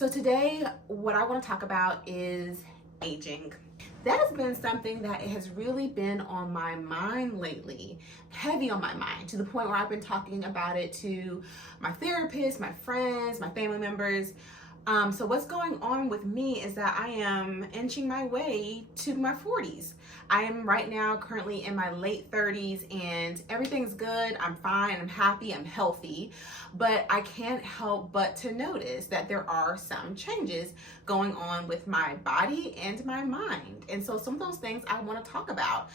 So today, what I want to talk about is aging. That has been something that has really been on my mind lately, heavy on my mind, to the point where I've been talking about it to my therapist, my friends, my family members. So what's going on with me is that I am inching my way to my 40s. I am right now currently in my late 30s and everything's good. I'm fine, I'm happy, I'm healthy, but I can't help but to notice that there are some changes going on with my body and my mind. And so some of those things I want to talk about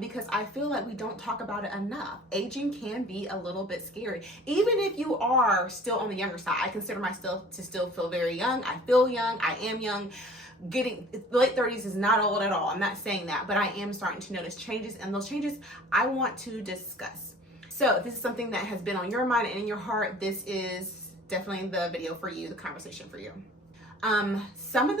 because I feel like we don't talk about it enough. Aging can be a little bit scary. Even if you are still on the younger side, I consider myself to still feel very young. I feel young, I am young. Getting late 30s is not old at all. I'm not saying that, but I am starting to notice changes, and those changes I want to discuss. So if this is something that has been on your mind and in your heart, this is definitely the video for you, the conversation for you. Some of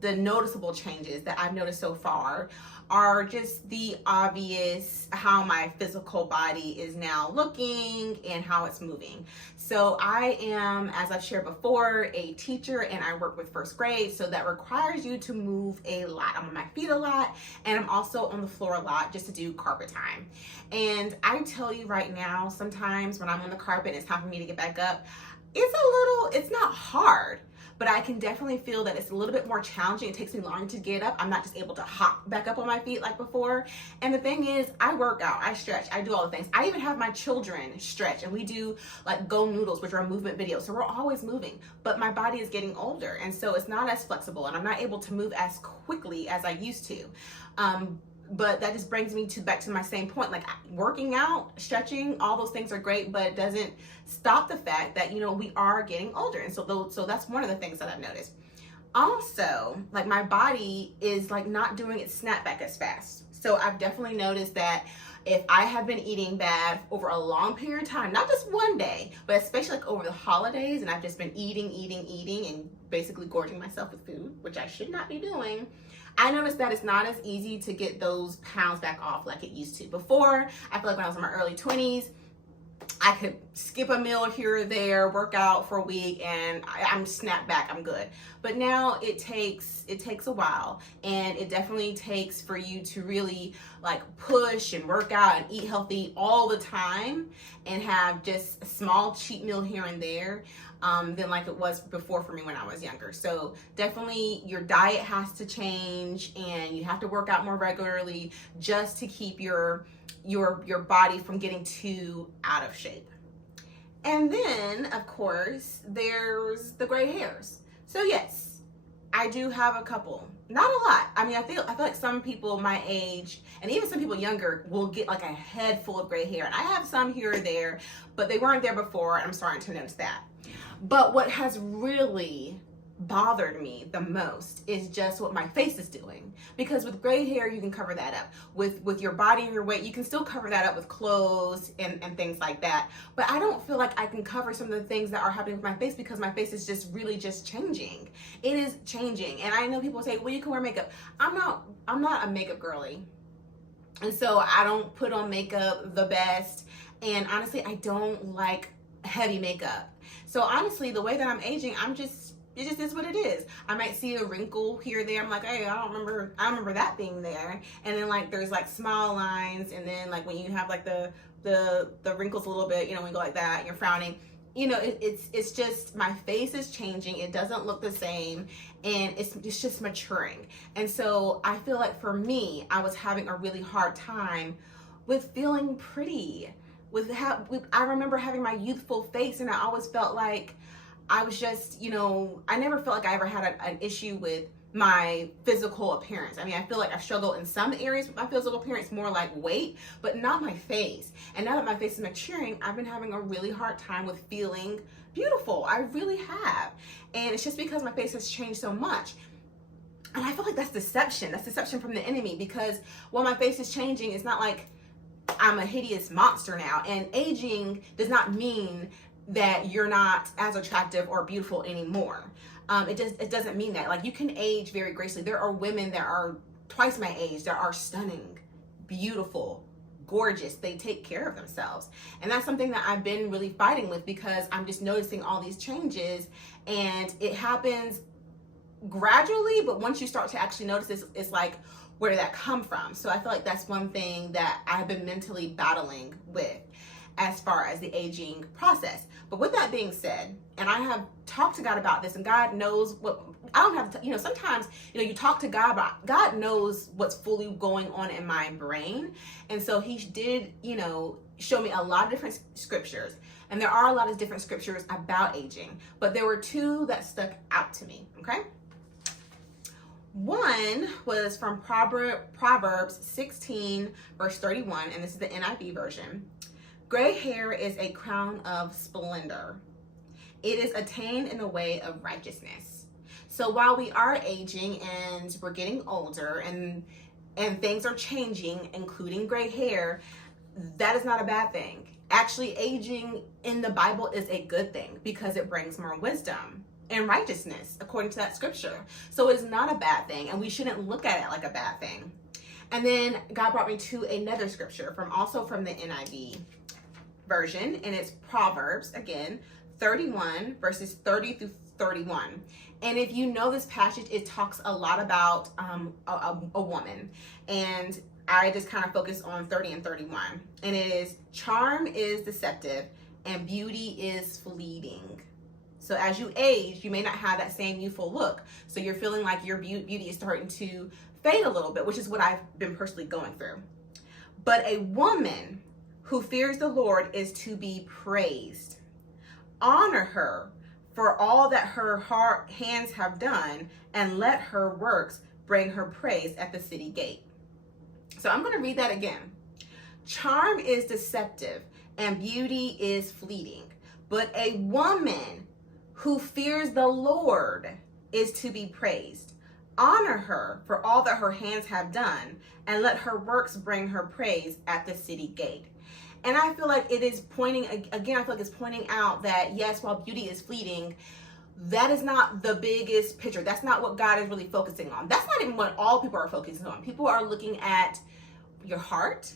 the noticeable changes that I've noticed so far are just the obvious how my physical body is now looking and how it's moving. So I am, as I've shared before, a teacher and I work with first grade, so that requires you to move a lot. I'm on my feet a lot and I'm also on the floor a lot just to do carpet time. And I tell you right now, sometimes when I'm on the carpet and it's time for me to get back up, it's not hard, but I can definitely feel that it's a little bit more challenging. It takes me longer to get up. I'm not just able to hop back up on my feet like before. And the thing is, I work out, I stretch, I do all the things. I even have my children stretch, and we do like Go Noodles, which are movement videos. So we're always moving, but my body is getting older. And so it's not as flexible and I'm not able to move as quickly as I used to. But that just brings me back to my same point. Like working out, stretching, all those things are great, but it doesn't stop the fact that, we are getting older. And so that's one of the things that I've noticed. Also, like my body is like not doing its snapback as fast. So I've definitely noticed that if I have been eating bad over a long period of time, not just one day, but especially like over the holidays, and I've just been eating, and basically gorging myself with food, which I should not be doing, I noticed that it's not as easy to get those pounds back off like it used to. Before, I feel like when I was in my early 20s, I could skip a meal here or there, work out for a week, and I'm snapped back, I'm good. But now it takes a while, and it definitely takes for you to really like push and work out and eat healthy all the time and have just a small cheat meal here and there than like it was before for me when I was younger. So definitely your diet has to change, and you have to work out more regularly just to keep your body from getting too out of shape. And then, of course, there's the gray hairs. So yes, I do have a couple. Not a lot. I mean, I feel like some people my age, and even some people younger, will get like a head full of gray hair. And I have some here or there, but they weren't there before, and I'm starting to notice that. But what has really bothered me the most is just what my face is doing, because with gray hair you can cover that up with your body and your weight. You can still cover that up with clothes and things like that, but I don't feel like I can cover some of the things that are happening with my face, because my face is just really just changing. It is changing. And I know people say, well, you can wear makeup. I'm not a makeup girly, and so I don't put on makeup the best, and honestly I don't like heavy makeup. So honestly, the way that I'm aging, it just is what it is. I might see a wrinkle here or there. I'm like, hey, I don't remember that being there. And then like there's like smile lines, and then like when you have like the wrinkles a little bit, when you go like that and you're frowning, it's just my face is changing. It doesn't look the same, and it's just maturing. And so I feel like for me, I was having a really hard time with feeling pretty. I remember having my youthful face, and I always felt like I was just, I never felt like I ever had an issue with my physical appearance. I mean, I feel like I struggle in some areas with my physical appearance, more like weight, but not my face. And now that my face is maturing, I've been having a really hard time with feeling beautiful. I really have. And it's just because my face has changed so much. And I feel like that's deception. That's deception from the enemy, because while my face is changing, it's not like I'm a hideous monster now. And aging does not mean that you're not as attractive or beautiful anymore. It doesn't mean that. Like, you can age very gracefully. There are women that are twice my age that are stunning, beautiful, gorgeous. They take care of themselves. And that's something that I've been really fighting with, because I'm just noticing all these changes, and it happens gradually, but once you start to actually notice this, it's like, where did that come from? So I feel like that's one thing that I've been mentally battling with as far as the aging process. But with that being said, and I have talked to God about this, and God knows what, I don't have to, sometimes, you talk to God, but God knows what's fully going on in my brain. And so he did, show me a lot of different scriptures. And there are a lot of different scriptures about aging, but there were two that stuck out to me, okay? One was from Proverbs 16, verse 31, and this is the NIV version. Gray hair is a crown of splendor. It is attained in a way of righteousness. So while we are aging and we're getting older and things are changing, including gray hair, that is not a bad thing. Actually, aging in the Bible is a good thing, because it brings more wisdom and righteousness according to that scripture. So it's not a bad thing, and we shouldn't look at it like a bad thing. And then God brought me to another scripture from the NIV version, and it's Proverbs, again, 31 verses 30 through 31. And if you know this passage, it talks a lot about a woman, and I just kind of focus on 30 and 31. And it is, charm is deceptive and beauty is fleeting. So as you age, you may not have that same youthful look. So you're feeling like your beauty is starting to fade a little bit, which is what I've been personally going through. But a woman who fears the Lord is to be praised. Honor her for all that her hands have done, and let her works bring her praise at the city gate. So I'm going to read that again. Charm is deceptive and beauty is fleeting, but a woman who fears the Lord is to be praised. Honor her for all that her hands have done, and let her works bring her praise at the city gate. And I feel like it is pointing, again, I feel like it's pointing out that, yes, while beauty is fleeting, that is not the biggest picture. That's not what God is really focusing on. That's not even what all people are focusing on. People are looking at your heart,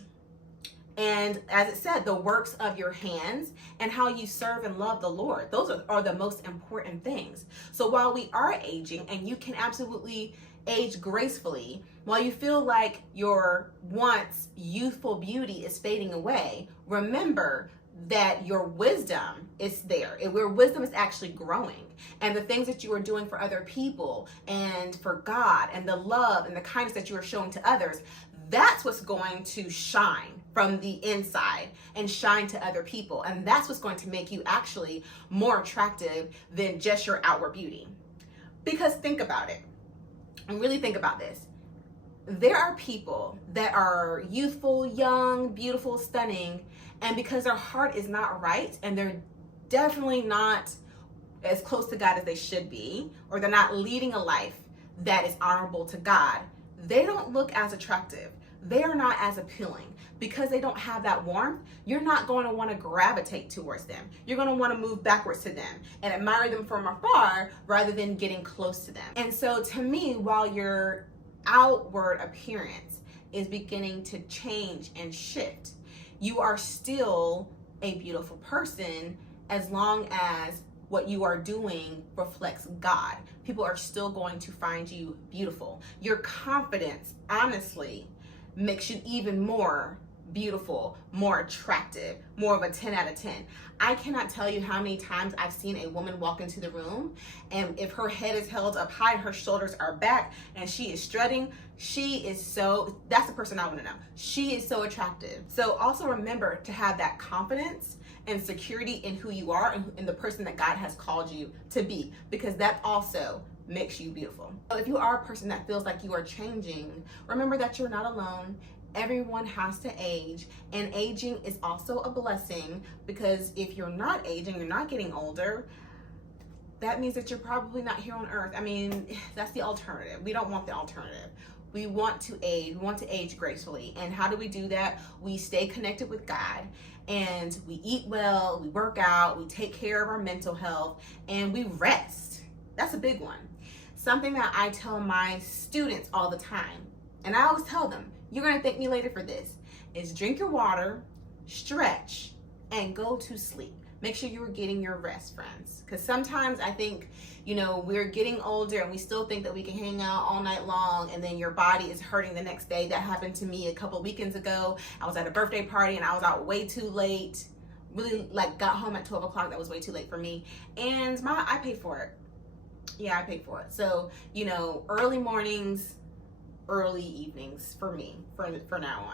and as it said, the works of your hands and how you serve and love the Lord. Those are the most important things. So while we are aging, and you can absolutely age gracefully, while you feel like your once youthful beauty is fading away, remember that your wisdom is there, and where wisdom is actually growing, and the things that you are doing for other people and for God, and the love and the kindness that you are showing to others, that's what's going to shine from the inside and shine to other people. And that's what's going to make you actually more attractive than just your outward beauty. Because think about it, and really think about this. There are people that are youthful, young, beautiful, stunning, and because their heart is not right, and they're definitely not as close to God as they should be, or they're not leading a life that is honorable to God, they don't look as attractive. They are not as appealing. Because they don't have that warmth, you're not going to want to gravitate towards them. You're going to want to move backwards to them and admire them from afar rather than getting close to them. And so to me, while your outward appearance is beginning to change and shift, you are still a beautiful person as long as what you are doing reflects God. People are still going to find you beautiful. Your confidence, honestly, makes you even more beautiful, more attractive, more of a 10 out of 10. I cannot tell you how many times I've seen a woman walk into the room, and if her head is held up high, her shoulders are back, and she is strutting, that's the person I want to know. She is so attractive. So also remember to have that confidence and security in who you are and in the person that God has called you to be, because that also makes you beautiful. So if you are a person that feels like you are changing, remember that you're not alone. Everyone has to age, and aging is also a blessing, because if you're not aging, you're not getting older, that means that you're probably not here on earth. I mean, that's the alternative. We don't want the alternative. We want to age. We want to age gracefully. And how do we do that? We stay connected with God, and we eat well, we work out, we take care of our mental health, and we rest. That's a big one. Something that I tell my students all the time, and I always tell them, you're going to thank me later for this, is drink your water, stretch, and go to sleep. Make sure you are getting your rest, friends. Because sometimes I think, we're getting older and we still think that we can hang out all night long, and then your body is hurting the next day. That happened to me a couple weekends ago. I was at a birthday party and I was out way too late. Really got home at 12 o'clock. That was way too late for me. And I paid for it. Yeah, I paid for it. So, early mornings, early evenings for me, for now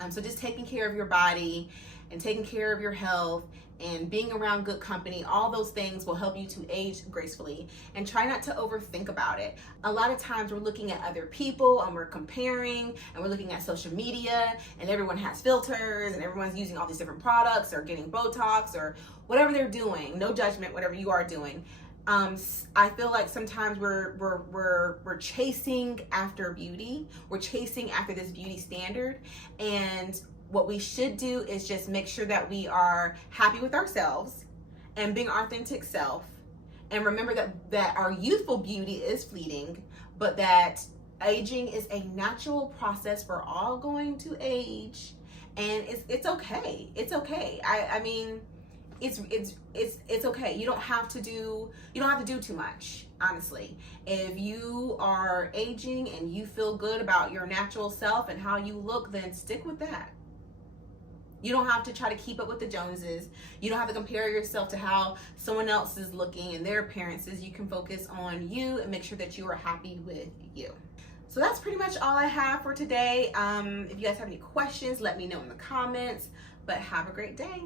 on. So just taking care of your body and taking care of your health and being around good company, all those things will help you to age gracefully. And try not to overthink about it. A lot of times we're looking at other people and we're comparing, and we're looking at social media, and everyone has filters and everyone's using all these different products or getting Botox or whatever they're doing. No judgment, whatever you are doing. I feel like sometimes we're chasing after beauty. We're chasing after this beauty standard, and what we should do is just make sure that we are happy with ourselves and being our authentic self, and remember that our youthful beauty is fleeting, but that aging is a natural process. We're all going to age, and it's okay. It's okay. I mean, it's okay. You don't have to do too much, honestly. If you are aging and you feel good about your natural self and how you look, then stick with that. You don't have to try to keep up with the Joneses. You don't have to compare yourself to how someone else is looking and their appearances. You can focus on you and make sure that you are happy with you. So that's pretty much all I have for today. If you guys have any questions, let me know in the comments. But have a great day.